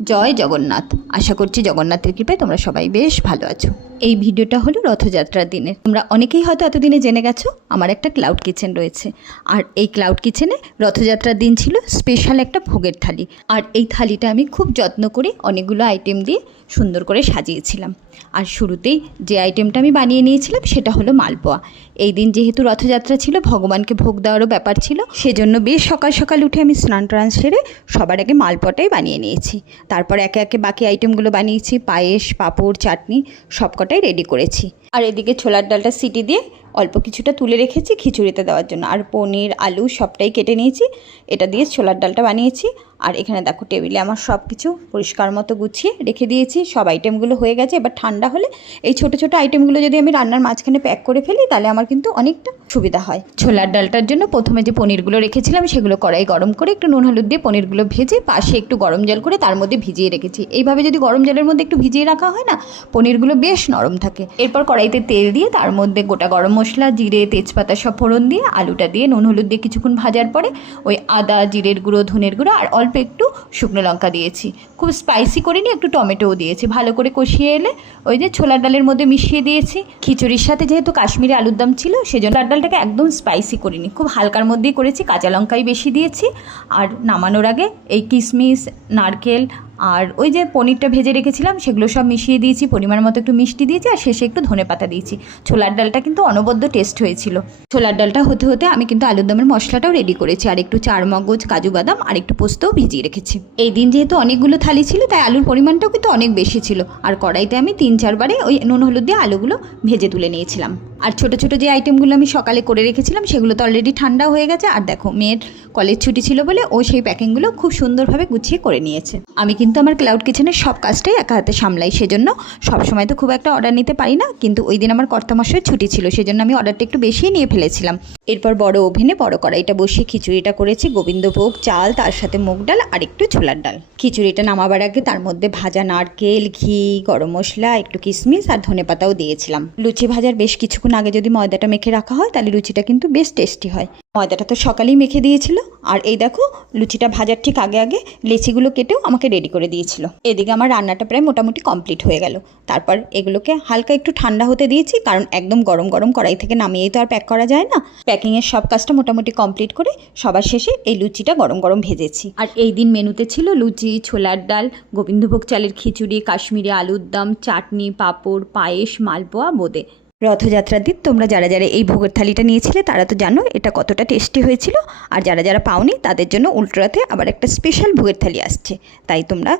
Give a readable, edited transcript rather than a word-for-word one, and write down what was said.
জয় জগন্নাথ। আশা করছি জগন্নাথের কৃপায় তোমরা সবাই বেশ ভালো আছো। এই ভিডিওটা হলো রথযাত্রার দিনের। তোমরা অনেকেই হয়তো এতদিনে জেনে গেছো আমার একটা ক্লাউড কিচেন রয়েছে। আর এই ক্লাউড কিচেনে রথযাত্রার দিন ছিল স্পেশাল একটা ভোগের থালি। আর এই থালিটা আমি খুব যত্ন করে অনেকগুলো আইটেম দিয়ে সুন্দর করে সাজিয়েছিলাম। আর শুরুতেই যে আইটেমটা আমি বানিয়ে নিয়েছিলাম সেটা হলো মালপোয়া। এই দিন যেহেতু রথযাত্রা ছিল, ভগবানকে ভোগ দেওয়ারও ব্যাপার ছিল, সেজন্য বেশ সকাল সকাল উঠে আমি স্নান টান সেরে সবার আগে মালপোয়াটাই বানিয়ে নিয়েছি। তারপর একে একে বাকি আইটেমগুলো বানিয়েছি, পায়েস, পাঁপড়, চাটনি সবকটাই রেডি করেছি। আর এদিকে ছোলার ডালটা সিটি দিয়ে অল্প কিছুটা তুলে রেখেছি খিচুড়িতে দেওয়ার জন্য। আর পনির, আলু সবটাই কেটে নিয়েছি, এটা দিয়ে ছোলার ডালটা বানিয়েছি। আর এখানে দেখো টেবিলে আমার সব কিছু পরিষ্কার মতো গুছিয়ে রেখে দিয়েছি। সব আইটেমগুলো হয়ে গেছে। এবার ঠান্ডা হলে এই ছোটো ছোটো আইটেমগুলো যদি আমি রান্নার মাঝখানে প্যাক করে ফেলি তাহলে আমার কিন্তু অনেকটা সুবিধা হয়। ছোলার ডালটার জন্য প্রথমে যে পনিরগুলো রেখেছিলাম সেগুলো কড়াই গরম করে একটু নুন হলুদ দিয়ে পনিরগুলো ভেজে পাশে একটু গরম জল করে তার মধ্যে ভিজিয়ে রেখেছি। এইভাবে যদি গরম জলের মধ্যে একটু ভিজিয়ে রাখা হয় না, পনিরগুলো বেশ নরম থাকে। এরপর কড়াইতে তেল দিয়ে তার মধ্যে গোটা গরম মশলা, জিরে, তেজপাতা সব ফোড়ন দিয়ে আলুটা দিয়ে নুন হলুদ দিয়ে কিছুক্ষণ ভাজার পরে ওই আদা, জিরের গুঁড়ো, ধনের গুঁড়ো আর অল্প একটু শুকনো লঙ্কা দিয়েছি। খুব স্পাইসি করিনি, একটু টমেটোও দিয়েছি। ভালো করে কষিয়ে এলে ওই যে ছোলার ডালের মধ্যে মিশিয়ে দিয়েছি। খিচুড়ির সাথে যেহেতু কাশ্মীরি আলুর দম ছিল সেজন্য ডালটাকে একদম স্পাইসি করিনি, খুব হালকার মধ্যেই করেছি। কাঁচা লঙ্কাই বেশি দিয়েছি। আর নামানোর আগে এই কিশমিশ, নারকেল আর ওই যে পনিরটা ভেজে রেখেছিলাম সেগুলো সব মিশিয়ে দিয়েছি। পরিমাণ মতো একটু মিষ্টি দিয়েছি আর শেষে একটু ধনেপাতা দিয়েছি। ছোলার ডালটা কিন্তু অনবদ্য টেস্ট হয়েছিল। ছোলার ডালটা হতে হতে আমি কিন্তু আলুর দমের মশলাটাও রেডি করেছি। আর একটু চারমগজ, কাজু বাদাম আর একটু পোস্তও ভিজিয়ে রেখেছি। এই দিন যেহেতু অনেকগুলো থালি ছিল তাই আলুর পরিমাণটাও কিন্তু অনেক বেশি ছিল। আর কড়াইতে আমি 3-4 বারে ওই নুন হলুদ দিয়ে আলুগুলো ভেজে তুলে নিয়েছিলাম। আর ছোটো ছোটো যে আইটেমগুলো আমি সকালে করে রেখেছিলাম সেগুলো তো অলরেডি ঠান্ডা হয়ে গেছে। আর দেখো মেয়ের কলেজ ছুটি ছিল বলে ও সেই প্যাকিংগুলো খুব সুন্দরভাবে গুছিয়ে করে নিয়েছে। আমি কিন্তু আমার ক্লাউড কিচেনের সব কাজটাই একা হাতে সামলাই, সেজন্য সবসময় তো খুব একটা অর্ডার নিতে পারি না। কিন্তু ওই দিন আমার কর্তামশাইয়ের ছুটি ছিল, সেজন্য আমি অর্ডারটা একটু বেশিই নিয়ে ফেলেছিলাম। এরপর বড় ওভেনে বড় কড়াইটা বসিয়ে খিচুড়িটা করেছি। গোবিন্দভোগ চাল, তার সাথে মুগ ডাল আর একটু ছোলার ডাল। খিচুড়িটা নামাবার আগে তার মধ্যে ভাজা নারকেল, ঘি, গরম মশলা, একটু কিশমিশ আর ধনেপাতাও দিয়েছিলাম। লুচি ভাজার বেশ কিছুক্ষণ আগে যদি ময়দাটা মেখে রাখা হয় তাহলে লুচিটা কিন্তু বেশ টেস্টি হয়। ময়দাটা তো সকালেই মেখে দিয়েছিল। আর এই দেখো লুচিটা ভাজার ঠিক আগে আগে লেচিগুলো কেটেও আমাকে রেডি করে দিয়েছিল। এদিকে আমার রান্নাটা প্রায় মোটামুটি কমপ্লিট হয়ে গেল। তারপর এগুলোকে হালকা একটু ঠান্ডা হতে দিয়েছি, কারণ একদম গরম গরম কড়াই থেকে নামিয়েই তো আর প্যাক করা যায় না। প্যাকিংয়ের সব কাজটা মোটামুটি কমপ্লিট করে সবার শেষে এই লুচিটা গরম গরম ভেজেছি। আর এই দিন মেনুতে ছিল লুচি, ছোলার ডাল, গোবিন্দভোগ চালের খিচুড়ি, কাশ্মীরি আলুর দম, চাটনি, পাঁপড়, পায়েস, মালপোয়া, বোঁদে। রথযাত্রার দিন তোমরা যারা যারা এই ভোগের থালিটা নিয়েছিলে তারা তো জানো এটা কতটা টেস্টি হয়েছিল। আর যারা যারা পাওনি তাদের জন্য উল্টো রথে আবার একটা স্পেশাল ভোগের থালি আসছে, তাই তোমরা